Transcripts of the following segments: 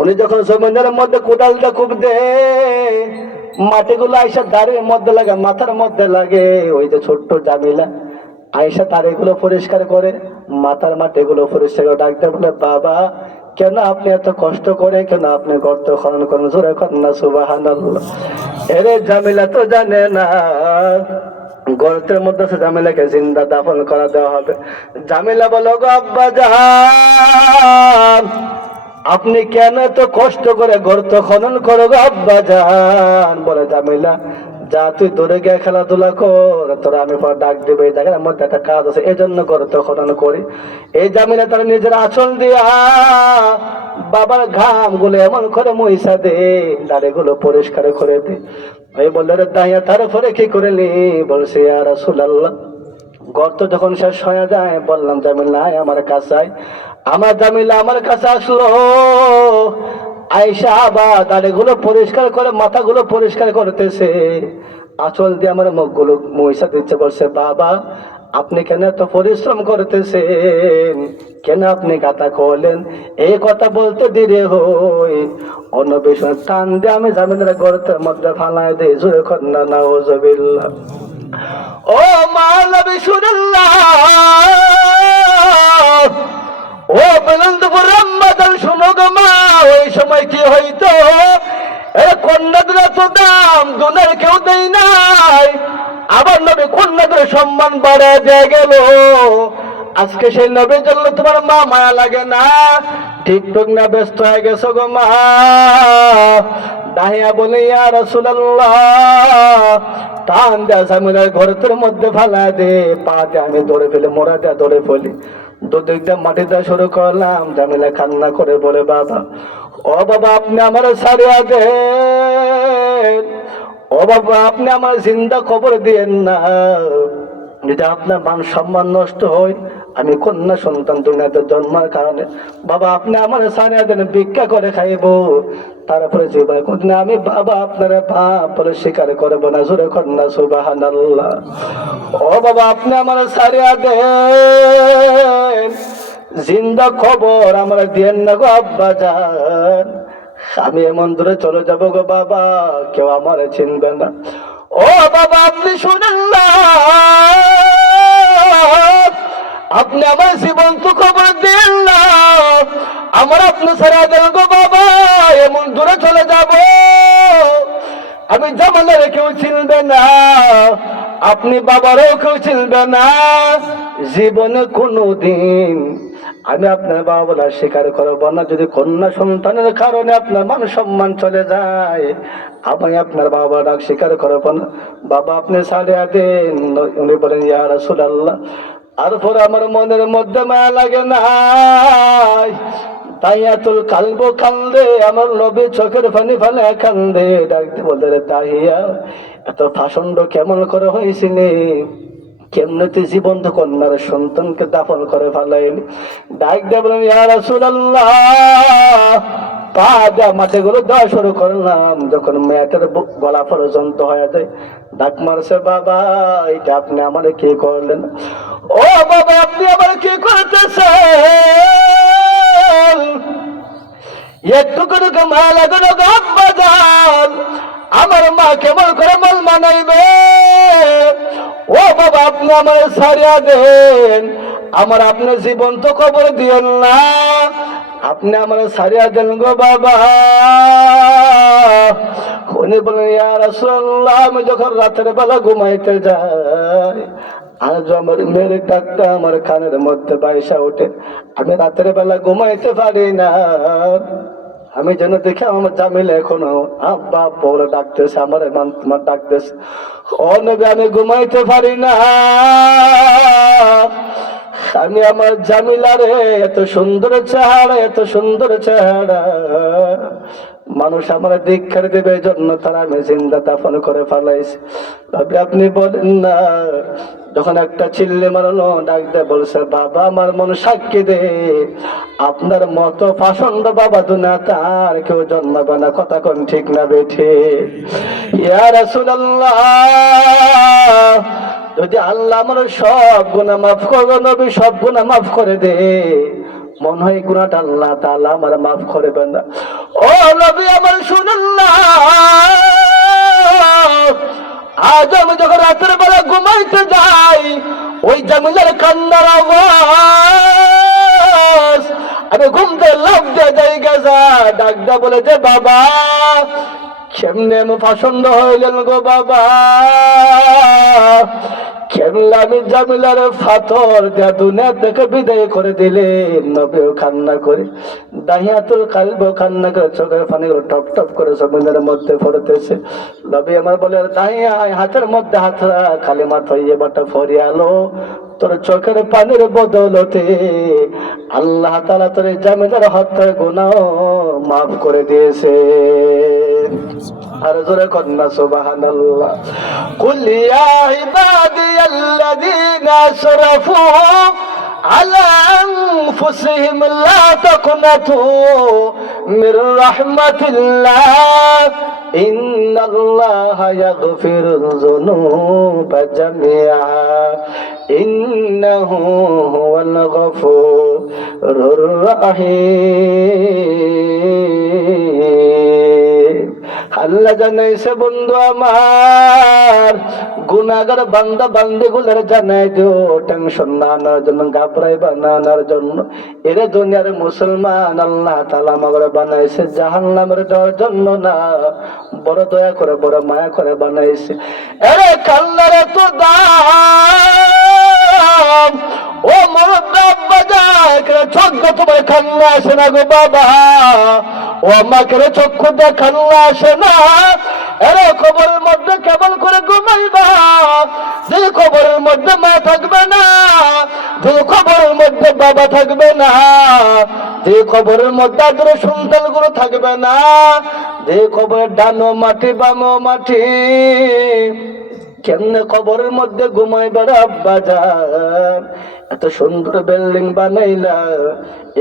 উনি যখন জমিনের মধ্যে কোদালটা খুব দে, মাটিগুলো আইসা দাঁড়ের মধ্যে লাগে, মাথার মধ্যে লাগে। ওই যে ছোট্ট জামিলা আয়সা তার এগুলো পরিষ্কার করে, মাথার মাটিগুলো পরিষ্কার করে ডাকতে বলে, বাবা কেন আপনি এত কষ্ট করে, কেন আপনি গর্ত খনন করেন? জোরে কন্যা সুবহানাল্লাহ। এরে জামিলা তো জানে না গর্তের মধ্যে সে জামিলাকে জিন্দা দাফন করা দেওয়া হবে। জামিলা বলো, গো আব্বা জান, আপনি কেন এত কষ্ট করে গর্ত খনন করো গো আব্বা জান? বলে জামিলা, যা তুই দূরে গিয়ে খেলাধুলা কর, তোরা আমি পর ডাক দেবো। এই জায়গার মধ্যে একটা কাজ আছে, এই জন্য গর্ত খনন করি। এই জামিলা তারা নিজের আঁচল দিয়া বাবার ঘাম গুলো এমন করে মহিষা দে, দাড়িগুলো পরিষ্কার করে দে। ভাই বললে, রে দাইয়া তারপরে কি করলি? বলছে, ইয়া রাসূলুল্লাহ, গর্ত যখন শেষ হয়ে যায়, বললাম জামিলা আমার কাছে আয়। আমার জামিলা আমার কাছে আসলো, আয়সা আবার দাড়িগুলো পরিষ্কার করে মাথাগুলো পরিষ্কার করতেছে, আঁচল দিয়ে আমার মুখগুলো মহিষা দিচ্ছে। বলছে, বাবা আপনি কেন এত পরিশ্রম করতেছেন, কেন আপনি গাতা করলেন? এই কথা বলতে দেরি হই, অন্য বিষয় টান দিয়ে আমি জামিনের গর্তের মধ্যে ফালায় দিই। জোরে কন্যা নাউজুবিল্লাহ। ও মাওলানা শুনুল্লাহ, ও বেলন্দপুর রহমাতাল শুনো গো মা, ওই সময় কি হইতো? কন্যাদের এত দাম দুনের কেউ দেয় নাই, আবার নবী কন্যাদের সম্মান বাড়ায় দিয়ে গেল। আজকে সেই নবীর জন্য তোমার মা মায়া লাগে না? টিকটক না ব্যস্ত হয়ে গেছো গো মা? দাহিয়া বলে, ইয়া রাসূলুল্লাহ, টান দেয়া জামিলার ঘরের মধ্যে ফালা দে, পা দিয়ে আমি ধরে ফেলে, মোড়া দেয়া ধরে ফেলি, দুদিক দিয়ে মাটি দেওয়া শুরু করলাম। জামিলা কান্না করে বলে, বাবা ও বাবা আপনি আমার ছাড়িয়া দেন, ও বাবা আপনি আমার জিন্দা খবর দিয়েন না, যদি আপনার মান সম্মান নষ্ট হয়, আমি কন্যা সন্তান দুনিয়াতে জন্মার কারণে, বাবা আপনি আমার ছাড়িয়া দেন, ভিক্ষা করে খাইব, তারপরে জীবনে কোনদিন আমি বাবা আপনারা বাপ বলে স্বীকার করবো না। জোরে কন্যা সুবহানাল্লাহ। ও বাবা আপনি আমার ছাড়িয়া দেন, জিন্দা খবর আমার দিয়েন না গো আব্বা জান, আমি এমন দূরে চলে যাব গো বাবা, কেউ আমার চিনবে না। ও বাবা আপনি শুনেন না, আপনি আমার জীবন্ত খবর দেন না, আমার আপনি ছাড়া দেন গো বাবা, এমন দূরে চলে যাব, আমি জামানের কেউ চিনবে না, আপনি বাবারও কেউ চিনবে না, জীবনে কোনোদিন আমি আপনার বাবা বলা স্বীকার করবো না। যদি কন্যা সন্তানের কারণে আপনার মান সম্মান চলে যায়, আমি আপনার বাবা ডাক স্বীকার করবো না। বাবা আপনি ছাড়িয়া দেন। উনি বলেন, ইয়া রাসূলুল্লাহ, তারপর আমার মনের মধ্যে মায়া লাগে না, তাই এতুল কালবো কান্দে, আমার নবী চোখের পানি ফেলে কান্দে। ডাকতে বলে, রে তাহিয়া, এত পাষণ্ড কেমন করে হয়েছিলি, কেমনে তুই জীবন্ত কন্যার সন্তানকে দাফন করে ফেলাইলি? ডাক দিয়ে বলেন, ইয়া রাসূলুল্লাহ, পা দেওয়া মাটিগুলো দেওয়া শুরু করলাম, যখন মেয়েটার গলা পর্যন্ত হয়ে যায়, ডাক মারছে, বাবা এটা আপনি আমারে কি করলেন? ও বাবা আপনি আমার কি করতেছেন? একটু করে মায়া লাগানো আব্বা জান, আমার মা কেমন করে মন মানাইবে? ও বাবা আপনি আমার ছাড়িয়া দেন, আমার আপনি জীবন্ত খবর দিয়েন না, আপনি আমার ছাড়িয়া দেন গো বাবা। উনি বলেন, ইয়া রাসূলুল্লাহ, আমি যখন রাতের বেলা ঘুমাইতে যাই, আজ আমার মেয়ের ডাকটা আমার কানের মধ্যে বাইসা ওঠে, আমি রাতের বেলা ঘুমাইতে পারি না, আমি যেন দেখে আমার জামিল এখনো আব্বা বলে ডাকতেছে, আমার তোমার ডাকতেছে। ও নবী আমি ঘুমাইতে পারি না, আমি আমার জামিলারে, এত সুন্দর চেহারা, এত সুন্দর চেহারা, মানুষ আমার দীক্ষার দেবে জন্য তারা আমি জিন্দা দাফন করে ফেলাইছি। তবে আপনি বলেন না, যখন একটা চিল্লে মারলো, ডাক দিয়ে বলছে, বাবা আমার মন সাক্ষী দে, আপনার মতো পাষণ্ড বাবা দুনিয়াতে আর কেউ জন্মাবে না। কথা কোন ঠিক না বেঠে? ইয়া রাসূলুল্লাহ, যদি আল্লাহ আমার সব গুনাহ মাফ করবে, নবী সব গুনাহ মাফ করে দে, মনে হয় গুনাহটা আল্লাহ তাআলা আমার মাফ করবেন না। ও নবী আমার শুনুন না, আজ আমি যখন রাতের বেলা ঘুমাইতে যাই, ওই জামিলার কান্নার আওয়াজ আমি ঘুম থেকে লাফ দিয়ে যাই গেছা, ডাক দা বলে যে বাবা কেমনে আমি পছন্দ হইলেন গো বাবা, কেমনে আমি জামিলার ফাতর দিয়া দুনিয়া থেকে বিদায় করে দিলেন। নবীও কান্না করে, দাহিয়াতুল কালবও কান্না করে, চোখের পানিগুলো টপ টপ করে জামিলার মধ্যে পড়তেছে। নবী আমার বলে দাহিয়া হাতের মধ্যে হাত রাখ, কালিমা তৈয়বাটা পড়ে আলো, তোর চোখের পানির বদলতে আল্লাহ তাআলা তোর জামিলার হত্যার গুনাহ মাফ করে দিয়েছে। আর জোরে কন্যা সুবহানাল্লাহ। কুল ইয়া ইবাদিয়াল্লাযীনা আসরাফু আলা আনফুসিহিম লা তাকনাতু মির রাহমাতিল্লাহ ইন্নাল্লাহা ইয়াগফিরুয যুনুবা জামিআ ইন্নাহু হুয়াল গফুরুর রাহিম। আল্লাহ জানাইছে বন্ধু আমার, গুনাহগার বান্দা বান্দিগুলোর জানাই দিও টেনশন না আনার জন্য, ঘাবড়াইবা না আনার জন্য। এরে দুনিয়ার মুসলমান আল্লাহ তাআলা আমাকে বানাইছে জাহান্নামের যাওয়ার জন্য না, বড় দয়া করে বড় মায়া করে বানাইছে। এরে কান্নারে তো দাম, ও মুরব্বি আব্বা যায় চোখ তোমার কান্না আসে না গো বাবা, ও আমাকে চক্ষু দিয়ে কান্না আসে না। এরে কবরের মধ্যে কেবল করে ঘুমাইবা, যে কবরের মধ্যে মা থাকবে না, যে কবরের মধ্যে বাবা থাকবে না, যে কবরের মধ্যে আদর সন্তান গুলো থাকবে না, যে কবরের ডানো মাটি বামো মাটি, কেমনে কবরের মধ্যে ঘুমাইবা আব্বা যান? এত সুন্দর বিল্ডিং বানাইলা,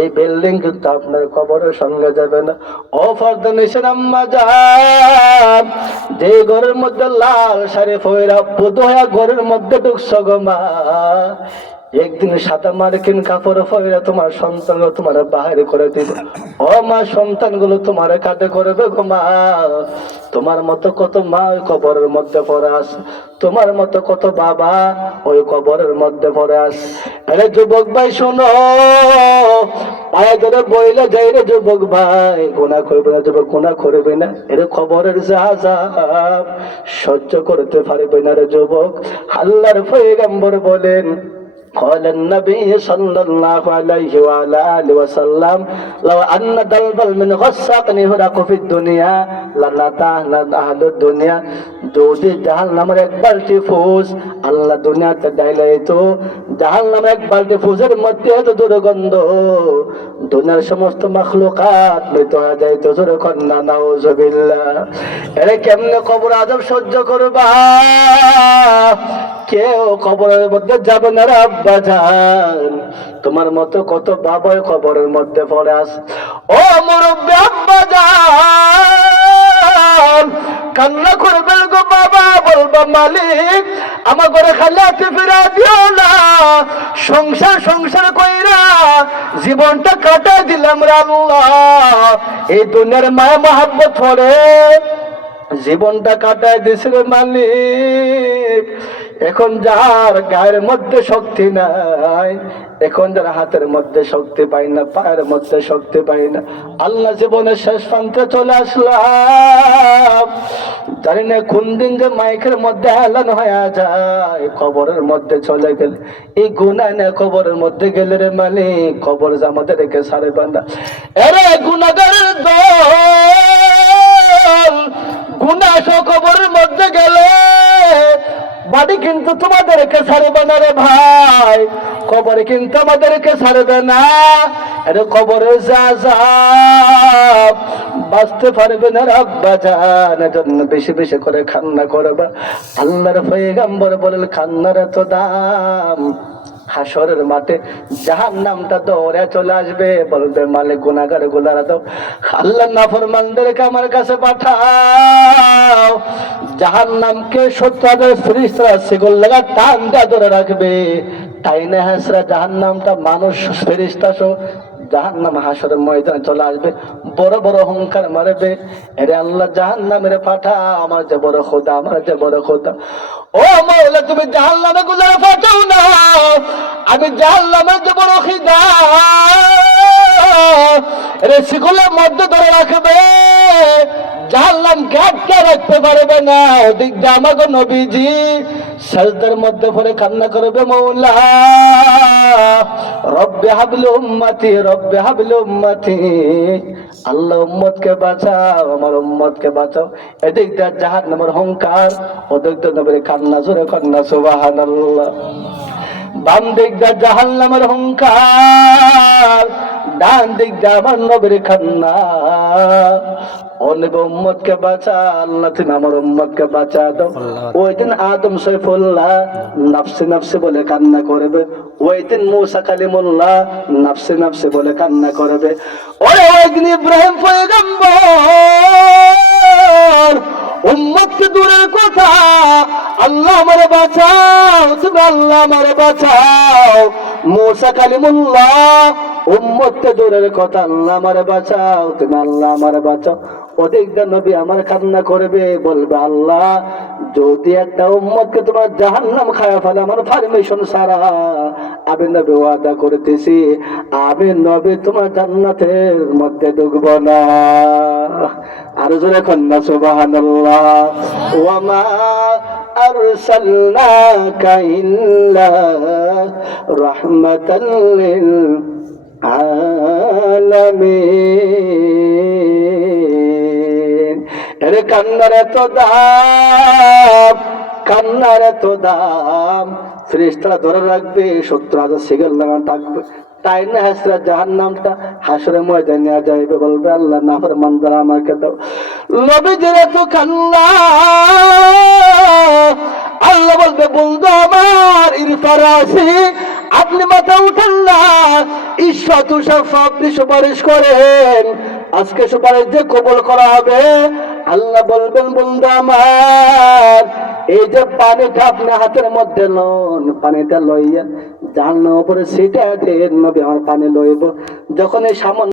এই বিল্ডিং কিন্তু আপনার কবরের সঙ্গে যাবে না। ও ফর্দ নিশেন আম্মা যান, যে ঘরের মধ্যে লাল শাড়ি পয়রা বুধ হয়ে ঘরের মধ্যে ঢুকছো গো মা, একদিন সাদা মার্কিন কাপড় পয়রা তোমার সন্তান তোমার বাহির করে দিবে। ও মা সন্তান গুলো তোমার কাঁধে করবে গো মা। তোমার মতো কত মা ওই কবরের মধ্যে পড়ে আছে, তোমার মতো কত বাবা ওই কবরের মধ্যে পড়ে আছে। আরে যুবক ভাই শোনো, পায়ে ধরে বইলে যাই রে যুবক ভাই, গুনাহ করবে না যুবক, গুনাহ করবে না। এরে খবরের আযাব সহ্য করতে পারবে না রে যুবক। আল্লাহর পয়গম্বর বলেন, قال النبي صلى الله عليه وعلى آله وسلم لو أن دلبل من غساق يهرق في الدنيا لنطعن أهل الدنيا। যদি জাহান্নামের এক বালতি ফুস আল্লাহ দুনিয়াতে ডাইলাইতো, জাহান্নামের এক বালতি ফুসের মধ্যে এত দুর্গন্ধ, দুনিয়ার সমস্ত মাখলুকাত মৃত হয়ে যাইতো। জোরে কন্যা নাউজুবিল্লাহ। এরে কেমনে কবর আযাব সহ্য করবা? কেউ কবরের মধ্যে যাবে না রে আব্বা জান। তোমার মতো কত বাবা কবরের মধ্যে পড়ে আছে। ও মুরব্বি আব্বা জান, কান্না করবে গো বাবা, বলবা মালিক আমার ঘরে খালাতে ফিরা দিও না, সংসার সংসার কইরা জীবনটা কাটাই দিলাম রে আল্লাহ। এই দুনিয়ার মায়া মহব্বত পড়ে জীবনটা কাটাই দিছে রে মালিক। এখন যার গায়ের মধ্যে শক্তি নাই, এখন যার হাতের মধ্যে শক্তি পাই না, পায়ের মধ্যে শক্তি পাই না, আল্লাহ জীবনের শেষ প্রান্তে চলে আসলাম। জানি না কোন দিন যে মাইকের মধ্যে এলান হয়ে যায়, কবরের মধ্যে চলে গেলে এই গুনাহ না কবরের মধ্যে গেলে রে মালিক কবর যে আমাদেরকে ছাড়বে না। এরে গুনাহগারের দল, গুনাহ কবরের মধ্যে গেলে বাড়ি কিন্তু তোমাদেরকে ছাড়বে না রে ভাই, কবরে কিন্তু আমাদেরকে ছাড়বে না। আরে কবরে আযাব বাঁচতে পারবে না আব্বা জান, এজন্য বেশি বেশি করে কান্না করবা। আল্লাহর পয়গম্বর বলেন কান্নার এত দাম, হাসরের মাঠে জাহান্নামটা দৌড়ে চলে আসবে, বলবে মালিক গুনাহগার গুলারা দাও, আল্লাহ নাফরমানদেরকে আমার কাছে পাঠাও। জাহান্নামকে 70,000 ফেরেশতা সেগুল লাগা টান দিয়ে ধরে রাখবে, টাইনে হাসরা জাহান্নামটা মানুষ ফেরেশতা সহ জাহান্নাম হাসরের ময়দানে চলে আসবে, বড় বড় হুঙ্কার মারবে, এরে আল্লাহ জাহান্নামের পাঠা, আমার যে বড় খোদা, আমার যে বড় খোদা। ও মাওলা, তুমি জাহান্নামে গুজারে পাঠাও না, আমি জাহান্নামের যে বড় খিদা, এরে শিকলের মধ্যে ধরে রাখবে, জাহান্নামকে আটকে রাখতে পারবে না। ওদিক দিয়ে আমাকে নবীজি সাজদার মধ্যে পড়ে কান্না করবে, মৌলা রব্বে হাবলি উম্মতি, রব্বে হাবলি উম্মতি, আল্লাহ উম্মতকে বাঁচাও, আমার উম্মতকে বাঁচাও। এদিক দিয়ে জাহান্নামের হুঙ্কার, ওদিক দিয়ে নবীর কান্না, জোরে কান্না সুবহানাল্লাহ। বাম দিক দিয়ে জাহান্নামের হুঙ্কার, ডান দিক দিয়ে আমার নবীর কান্না। ও নবী উম্মতকে বাঁচা, আল্লাহ তুমি আমার উম্মতকে বাঁচা দাও। ওই দিন আদম সৈফুল্লাহ নাফসি নাফসি বলে কান্না করবে, ওই দিন মূসা কালিমুল্লাহ নাফসি নাফসি বলে কান্না করবে। ওরে ওই দিন ইব্রাহিম পয়গম্বর উম্মতকে দূরের কথা, আল্লাহ আমারে বাঁচাও, তুমি আল্লাহ আমারে বাঁচাও। মূসা কালিমুল্লাহ উম্মতকে দূরের কথা, আল্লাহ আমারে বাঁচাও, তুমি আল্লাহ আমারে বাঁচাও। ওদিক দিয়ে নবী আমার কান্না করবে, বলবে আল্লাহ যদি একটা উম্মতকে তোমার জাহান্নাম খায়া ফেলে আমার পারমিশন ছাড়া, আমি নবী ওয়াদা করতেছি আমি নবী তোমার জান্নাতের মধ্যে ঢুকব না। আর জোরে কন্যা সুবহানাল্লাহ। ওয়া মা আরসালনাকা ইল্লা রাহমাতাল লিল আলামিন। এর কান্নার এত দাম, কান্নার এত দাম, ফেরেশতারা ধরে রাখবে, 70,000 সিগার লাগানো থাকবে, তাই না হাসরা জাহান্নামটা হাসরের ময়দানে নিয়ে যাইবে, বলবে আল্লাহ নাফরমান দ্বারা আমাকে দাও। নবীজির এত কান্না, আল্লাহ বলবে বন্ধু আমার ইরফারাসি, আপনি মাথা উঠান না, ঈশ্বর আপনি সুপারিশ করেন, আজকে সুপারিশ যে কবুল করা হবে। আল্লাহ বলবেন বন্ধু আমার এই যে পানিটা আপনি হাতের মধ্যে লন, পানিটা লইয়া জাহান্নামের উপরে ছিটা দেন, নবী আমার পানি লইব। যখন এই সামান্য